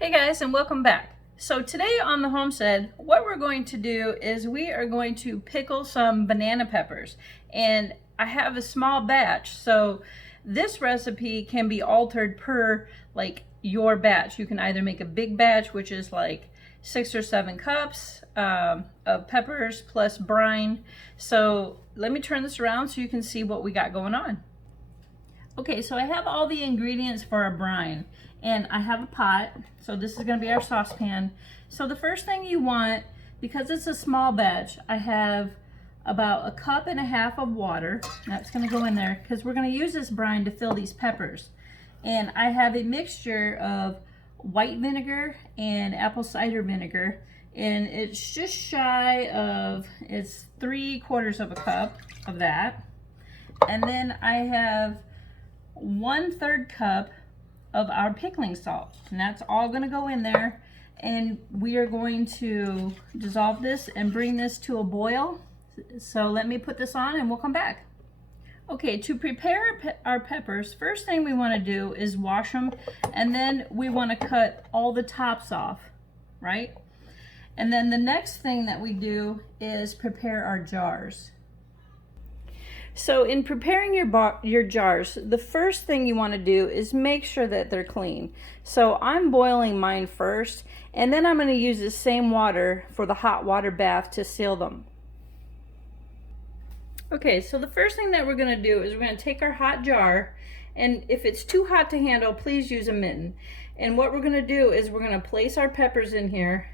Hey guys, and welcome back. So today on the homestead, what we're going to do is we are going to pickle some banana peppers. And I have a small batch, so this recipe can be altered per your batch. You can either make a big batch, which is like 6 or 7 cups of peppers plus brine. So let me turn this around so you can see what we got going on. Okay, so I have all the ingredients for a brine, and I have a pot, so this is going to be our saucepan. So the first thing you want, because it's a small batch, I have about 1.5 cups of water. That's going to go in there because we're going to use this brine to fill these peppers. And I have a mixture of white vinegar and apple cider vinegar, and it's just shy of, it's 3/4 cup of that. And then I have 1/3 cup of our pickling salt, and that's all going to go in there, and we are going to dissolve this and bring this to a boil. So let me put this on and we'll come back. Okay, to prepare our peppers, first thing we want to do is wash them, and then we want to cut all the tops off, right? And then the next thing that we do is prepare our jars. So in preparing your jars, the first thing you want to do is make sure that they're clean. So I'm boiling mine first, and then I'm going to use the same water for the hot water bath to seal them. Okay, so the first thing that we're going to do is we're going to take our hot jar, and if it's too hot to handle, please use a mitten. And what we're going to do is we're going to place our peppers in here,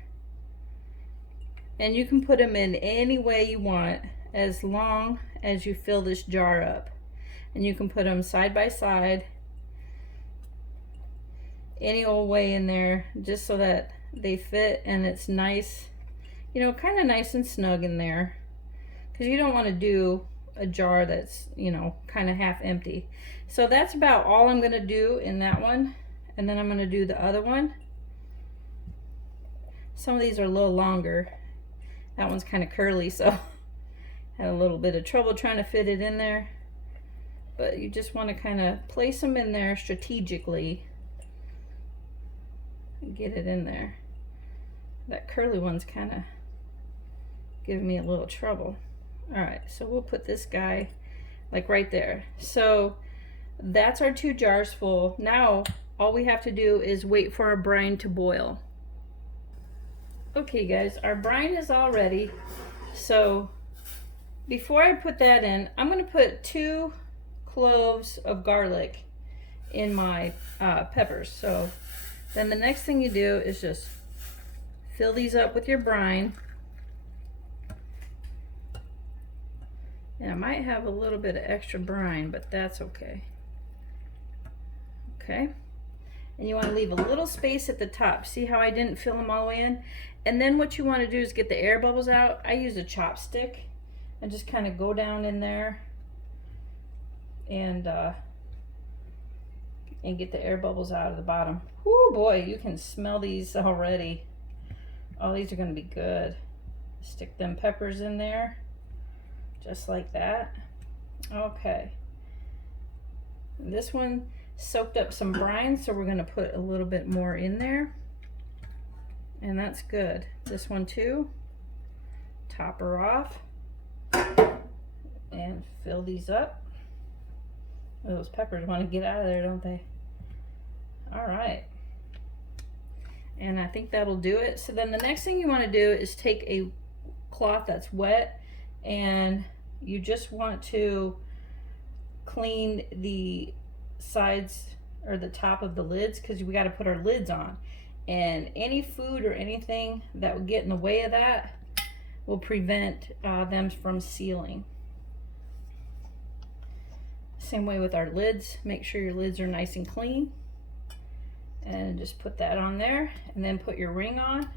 and you can put them in any way you want, as long as you fill this jar up. And you can put them side by side, any old way in there, just so that they fit and it's nice, you know, kind of nice and snug in there, because you don't want to do a jar that's, you know, kind of half empty. So that's about all I'm going to do in that one, and then I'm going to do the other one. Some of these are a little longer. That one's kind of curly, so had a little bit of trouble trying to fit it in there, but you just want to kind of place them in there strategically and get it in there. That curly one's kind of giving me a little trouble. All right, so we'll put this guy like right there. So that's our 2 jars full. Now all we have to do is wait for our brine to boil. Okay guys, our brine is all ready. So before I put that in, I'm going to put 2 cloves of garlic in my peppers. So then the next thing you do is just fill these up with your brine. And I might have a little bit of extra brine, but that's okay. Okay. And you want to leave a little space at the top. See how I didn't fill them all the way in? And then what you want to do is get the air bubbles out. I use a chopstick. And just kind of go down in there and get the air bubbles out of the bottom. Whoo boy, you can smell these already. Oh, these are going to be good. Stick them peppers in there, just like that. Okay. This one soaked up some brine, so we're going to put a little bit more in there. And that's good. This one too. Top her off. And fill these up. Those peppers want to get out of there, don't they? All right. And I think that'll do it. So then the next thing you want to do is take a cloth that's wet, and you just want to clean the sides or the top of the lids, because we got to put our lids on. And any food or anything that would get in the way of that will prevent them from sealing. Same way with our lids. Make sure your lids are nice and clean. And just put that on there, and then put your ring on.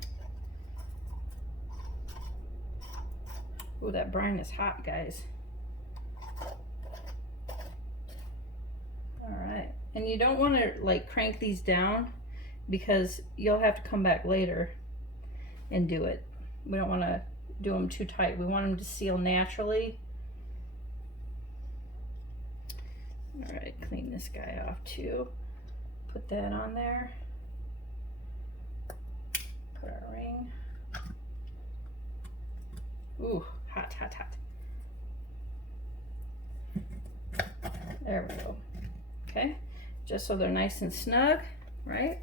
Oh, that brine is hot, guys. All right. And you don't want to like crank these down, because you'll have to come back later and do it. We don't want to do them too tight. We want them to seal naturally. All right, clean this guy off too. Put that on there. hot, hot, hot. There we go. Okay, just so they're nice and snug, right?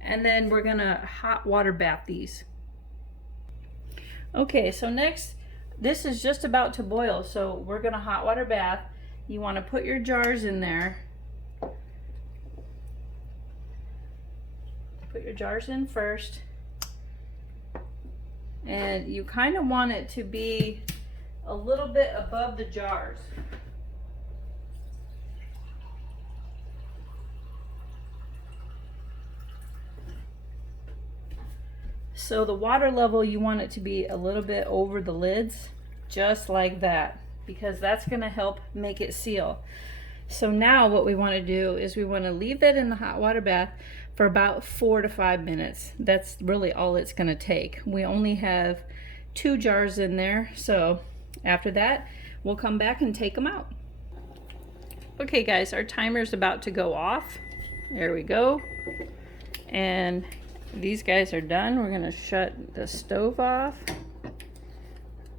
And then we're gonna hot water bath these. Okay, so next, this is just about to boil, so we're gonna hot water bath. You wanna put your jars in there. Put your jars in first. And you kind of want it to be a little bit above the jars. So the water level, you want it to be a little bit over the lids, just like that, because that's going to help make it seal. So now what we want to do is we want to leave that in the hot water bath for about 4 to 5 minutes. That's really all it's going to take. We only have 2 jars in there, so after that we'll come back and take them out. Okay guys, our timer's about to go off. There we go. And these guys are done. We're gonna shut the stove off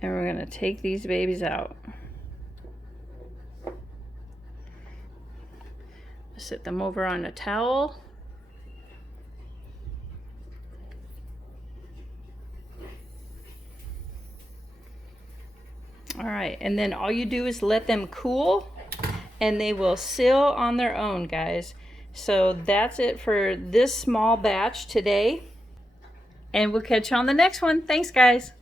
and we're gonna take these babies out. Sit them over on a towel. All right, and then all you do is let them cool and they will seal on their own, guys. So that's it for this small batch today. And we'll catch you on the next one. Thanks, guys.